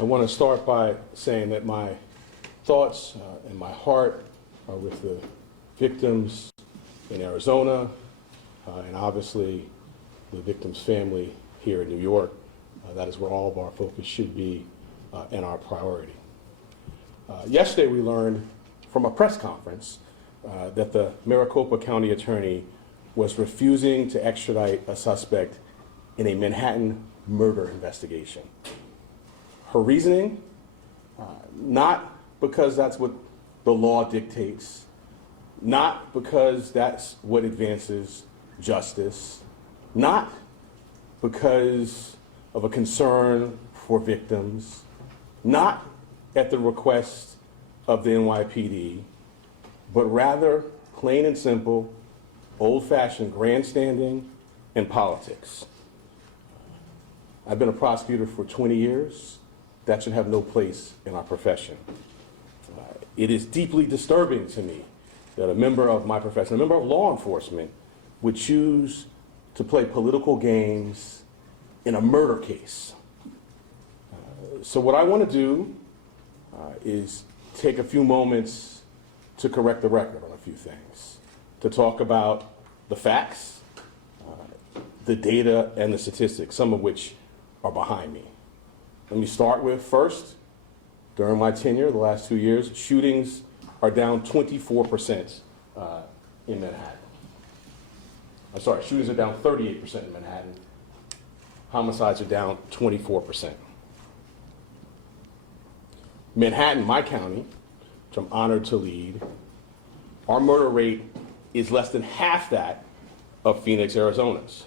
I want to start by saying that my thoughts and my heart are with the victims in Arizona and obviously the victim's family here in New York. That is where all of our focus should be and our priority. Yesterday we learned from a press conference that the Maricopa County Attorney was refusing to extradite a suspect in a Manhattan murder investigation. Her reasoning, not because that's what the law dictates, not because that's what advances justice, not because of a concern for victims, not at the request of the NYPD, but rather plain and simple, old-fashioned grandstanding and politics. I've been a prosecutor for 20 years. That should have no place in our profession. It is deeply disturbing to me that a member of my profession, a member of law enforcement, would choose to play political games in a murder case. So what I want to do is take a few moments to correct the record on a few things, to talk about the facts, the data, and the statistics, some of which are behind me. Let me start with first, during my tenure, the last 2 years, shootings are down 24% in Manhattan. I'm sorry, shootings are down 38% in Manhattan. Homicides are down 24%. Manhattan, my county, which I'm honored to lead, our murder rate is less than half that of Phoenix, Arizona's.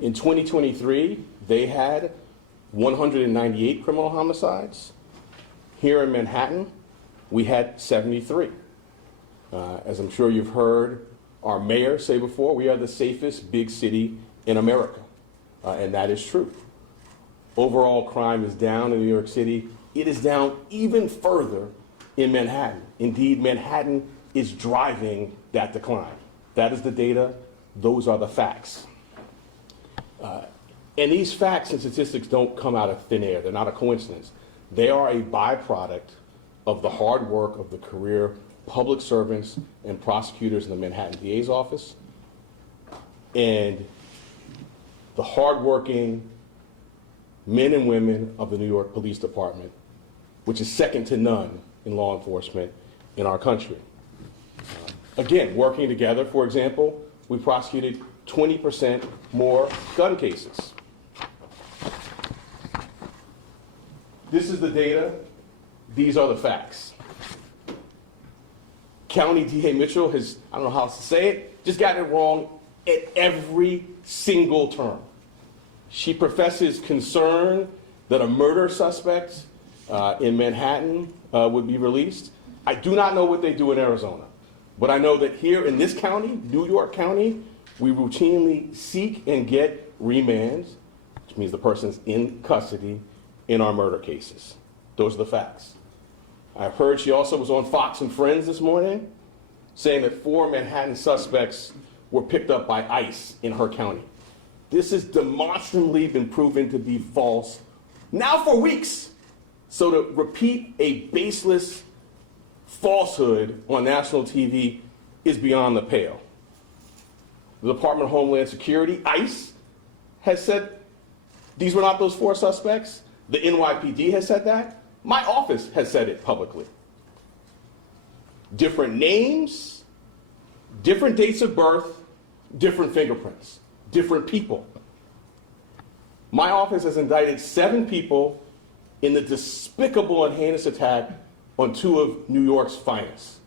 In 2023, they had 198 criminal homicides. Here in Manhattan, we had 73. As I'm sure you've heard our mayor say before, we are the safest big city in America, and that is true. Overall crime is down in New York City. It is down even further in Manhattan. Indeed, Manhattan is driving that decline. That is the data. Those are the facts. And these facts and statistics don't come out of thin air. They're not a coincidence. They are a byproduct of the hard work of the career public servants and prosecutors in the Manhattan DA's office and the hardworking men and women of the New York Police Department, which is second to none in law enforcement in our country. Again, working together, for example, we prosecuted 20% more gun cases. This is the data. These are the facts. County DA Mitchell has, I don't know how else to say it, just gotten it wrong at every single turn. She professes concern that a murder suspect in Manhattan would be released. I do not know what they do in Arizona, but I know that here in this county, New York County, we routinely seek and get remands, which means the person's in custody in our murder cases. Those are the facts. I heard she also was on Fox and Friends this morning saying that 4 Manhattan suspects were picked up by ICE in her county. This has demonstrably been proven to be false now for weeks. So to repeat a baseless falsehood on national TV is beyond the pale. The Department of Homeland Security, ICE, has said these were not those 4 suspects. The NYPD has said that. My office has said it publicly. Different names, different dates of birth, different fingerprints, different people. My office has indicted 7 people in the despicable and heinous attack on 2 of New York's finest.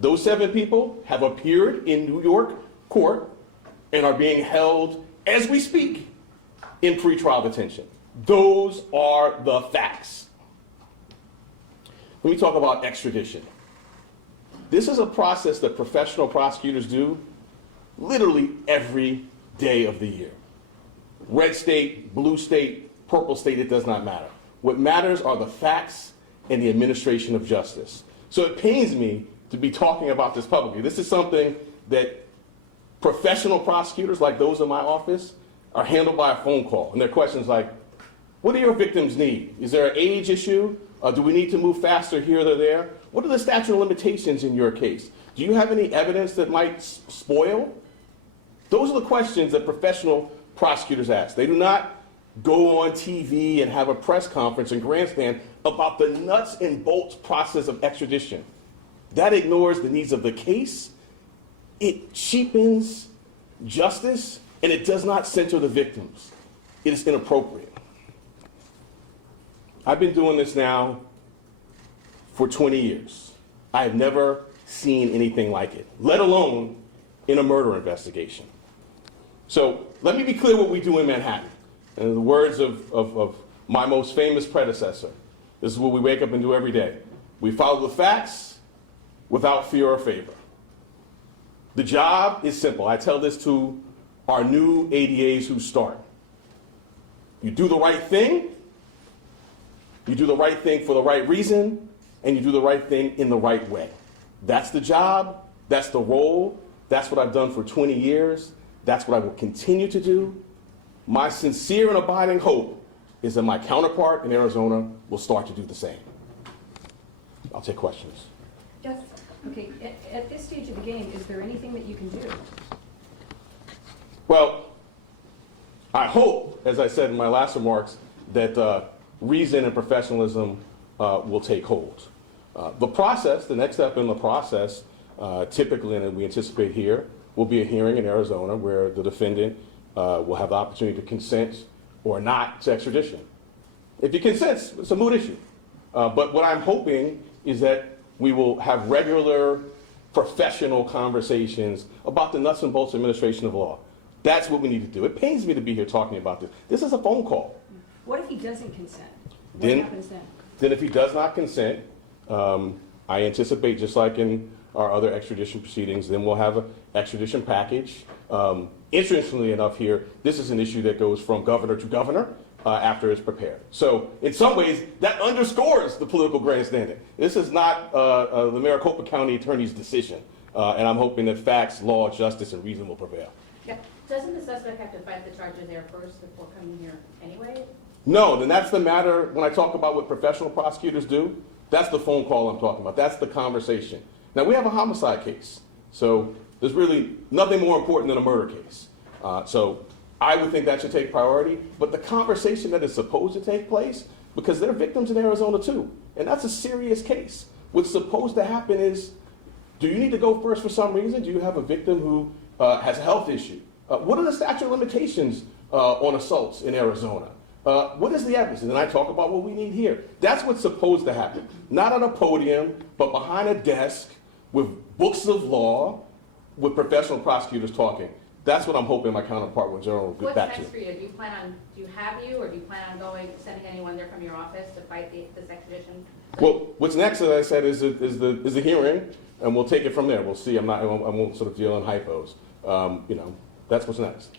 Those 7 people have appeared in New York court and are being held, as we speak, in pretrial detention. Those are the facts. Let me talk about extradition. This is a process that professional prosecutors do literally every day of the year. Red state, blue state, purple state, it does not matter. What matters are the facts and the administration of justice. So it pains me to be talking about this publicly. This is something that professional prosecutors like those in my office are handled by a phone call. And their questions like, What do your victims need? Is there an age issue? Do we need to move faster here or there? What are the statute of limitations in your case? Do you have any evidence that might spoil? Those are the questions that professional prosecutors ask. They do not go on TV and have a press conference and grandstand about the nuts and bolts process of extradition. That ignores the needs of the case. It cheapens justice, and it does not center the victims. It is inappropriate. I've been doing this now for 20 years. I have never seen anything like it, let alone in a murder investigation. So let me be clear what we do in Manhattan. And in the words of my most famous predecessor, this is what we wake up and do every day. We follow the facts without fear or favor. The job is simple. I tell this to our new ADAs who start. You do the right thing, you do the right thing for the right reason, and you do the right thing in the right way. That's the job, that's the role, that's what I've done for 20 years, that's what I will continue to do. My sincere and abiding hope is that my counterpart in Arizona will start to do the same. I'll take questions. Yes. Okay, at this stage of the game, is there anything that you can do? Well, I hope, as I said in my last remarks, that reason and professionalism will take hold. The process, the next step in the process, typically, and we anticipate here, will be a hearing in Arizona where the defendant will have the opportunity to consent or not to extradition. If he consents, it's a moot issue. But what I'm hoping is that we will have regular professional conversations about the nuts and bolts of administration of law. That's what we need to do. It pains me to be here talking about this. This is a phone call. What if he doesn't consent? What Then happens then? Then if he does not consent, I anticipate, just like in our other extradition proceedings, then we'll have an extradition package. Interestingly enough here, this is an issue that goes from governor to governor after it's prepared. So in some ways, that underscores the political grandstanding. This is not the Maricopa County Attorney's decision. And I'm hoping that facts, law, justice, and reason will prevail. Yeah. Doesn't the suspect have to fight the charges there first before coming here anyway? No, then that's the matter. When I talk about what professional prosecutors do, that's the phone call I'm talking about. That's the conversation. Now, we have a homicide case, so there's really nothing more important than a murder case. So I would think that should take priority, but the conversation that is supposed to take place, because there are victims in Arizona too, and that's a serious case. What's supposed to happen is, do you need to go first for some reason? Do you have a victim who has a health issue? What are the statute of limitations on assaults in Arizona? What is the evidence? And then I talk about what we need here. That's what's supposed to happen. Not on a podium, but behind a desk with books of law, with professional prosecutors talking. That's what I'm hoping my counterpart will general will get back to. What's next for you? Do you have or do you plan on sending anyone there from your office to fight this extradition? Well, what's next, as I said, is the hearing, and we'll take it from there. We'll see. I won't sort of deal in hypos. That's what's next.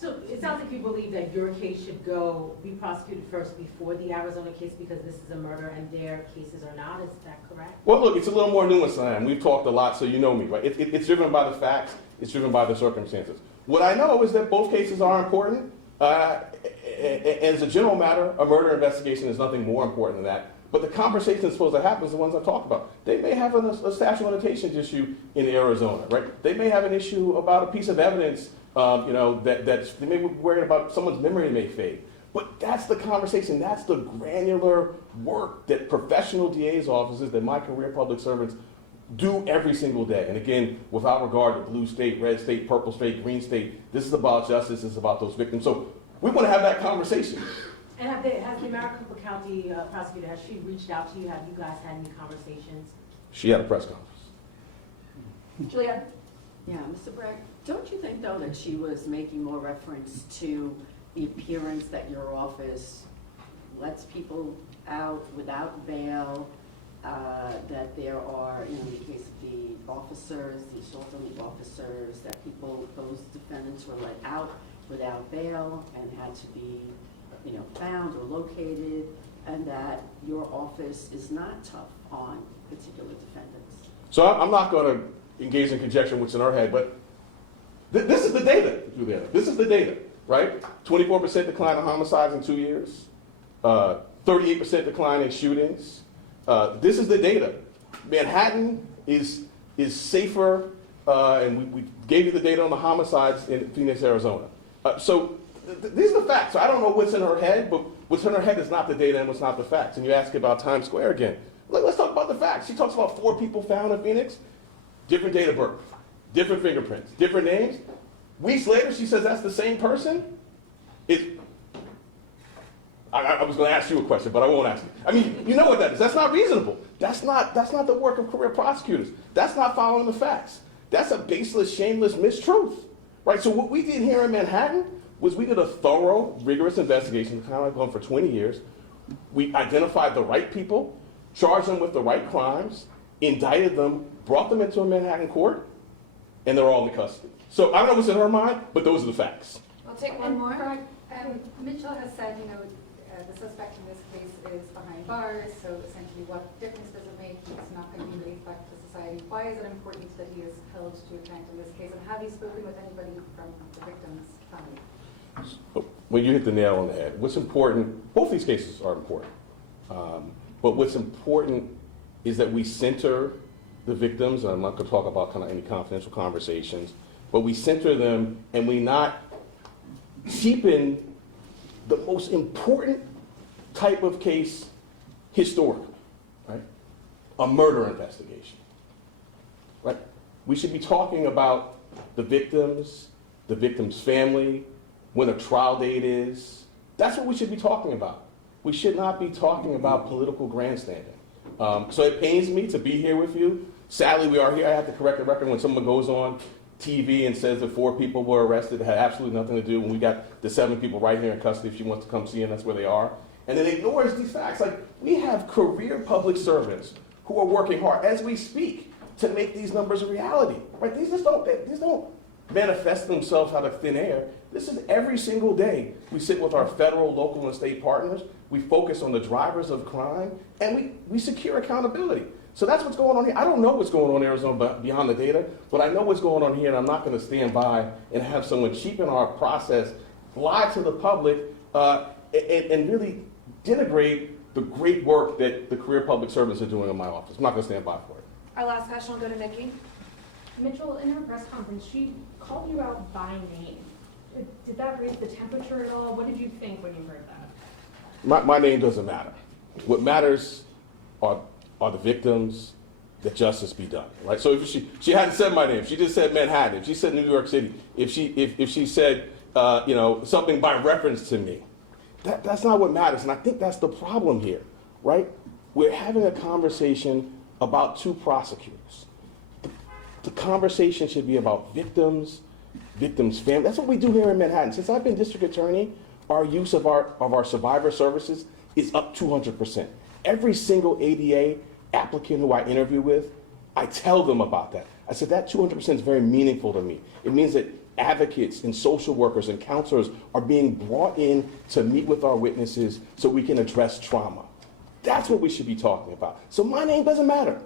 So it sounds like you believe that your case should be prosecuted first before the Arizona case because this is a murder and their cases are not. Is that correct? Well, look, it's a little more nuanced than that. And we've talked a lot, so you know me, right? It's driven by the facts. It's driven by the circumstances. What I know is that both cases are important. As a general matter, a murder investigation is nothing more important than that. But the conversation that's supposed to happen is the ones I've talked about. They may have a statute of limitations issue in Arizona, right? They may have an issue about a piece of evidence, that they may be worried about someone's memory may fade. But that's the conversation. That's the granular work that professional DA's offices, that my career public servants do every single day. And again, without regard to blue state, red state, purple state, green state, this is about justice. This is about those victims. So we want to have that conversation. And has the Maricopa County prosecutor, has she reached out to you? Have you guys had any conversations? She had a press conference. Julia? Yeah, Mr. Bragg, don't you think, though, that she was making more reference to the appearance that your office lets people out without bail, that there are, in the case of the officers, the assault on the officers, that those defendants were let out without bail and had to be found or located, and that your office is not tough on particular defendants? So I'm not going to engage in conjecture what's in our head, but this is the data, Juliana. This is the data, right? 24% decline in homicides in 2 years. 38% decline in shootings. This is the data. Manhattan is safer, and we gave you the data on the homicides in Phoenix, Arizona. These are the facts. So I don't know what's in her head, but what's in her head is not the data and what's not the facts. And you ask about Times Square again. Let's talk about the facts. She talks about 4 people found in Phoenix, different date of birth, different fingerprints, different names. Weeks later, she says that's the same person. I was going to ask you a question, but I won't ask you. I mean, you know what that is. That's not reasonable. That's not the work of career prosecutors. That's not following the facts. That's a baseless, shameless mistruth, right? So what we did here in Manhattan was we did a thorough, rigorous investigation, kind of like going for 20 years. We identified the right people, charged them with the right crimes, indicted them, brought them into a Manhattan court, and they're all in custody. So I don't know what's in her mind, but those are the facts. I'll take one more. Mitchell has said, the suspect in this case is behind bars, so essentially what difference does it make? He's not going to be released back to society. Why is it important that he is held to account in this case? And have you spoken with anybody from the victim's family? Well, you hit the nail on the head. What's important, both these cases are important, but what's important is that we center the victims, and I'm not going to talk about kind of any confidential conversations, but we center them and we not cheapen the most important type of case historically, right? A murder investigation, right? We should be talking about the victim's family, when a trial date is. That's what we should be talking about. We should not be talking about political grandstanding. So it pains me to be here with you. Sadly, we are here. I have to correct the record when someone goes on TV and says that 4 people were arrested. It had absolutely nothing to do when we got the 7 people right here in custody. If she wants to come see them, that's where they are. And then ignores these facts. Like, we have career public servants who are working hard as we speak to make these numbers a reality. Right? These don't manifest themselves out of thin air. This is every single day. We sit with our federal, local, and state partners. We focus on the drivers of crime, and we secure accountability. So that's what's going on here. I don't know what's going on in Arizona beyond the data, but I know what's going on here, and I'm not going to stand by and have someone cheapen our process, lie to the public, and really denigrate the great work that the career public servants are doing in my office. I'm not going to stand by for it. Our last question will go to Nikki. Mitchell, in her press conference, she called you out by name. Did that raise the temperature at all? What did you think when you heard that? My name doesn't matter. What matters are the victims, that justice be done, right? So if she hadn't said my name, she just said Manhattan, if she said New York City, if she said something by reference to me, that's not what matters, and I think that's the problem here, right? We're having a conversation about 2 prosecutors. The conversation should be about victims' family. That's what we do here in Manhattan. Since I've been district attorney, our use of our survivor services is up 200%. Every single ADA applicant who I interview with, I tell them about that. I said that 200% is very meaningful to me. It means that advocates and social workers and counselors are being brought in to meet with our witnesses so we can address trauma. That's what we should be talking about. So my name doesn't matter.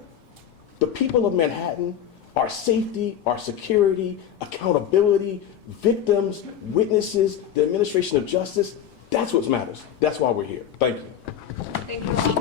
The people of Manhattan, our safety, our security, accountability, victims, witnesses, the administration of justice, that's what matters. That's why we're here. Thank you. Thank you all.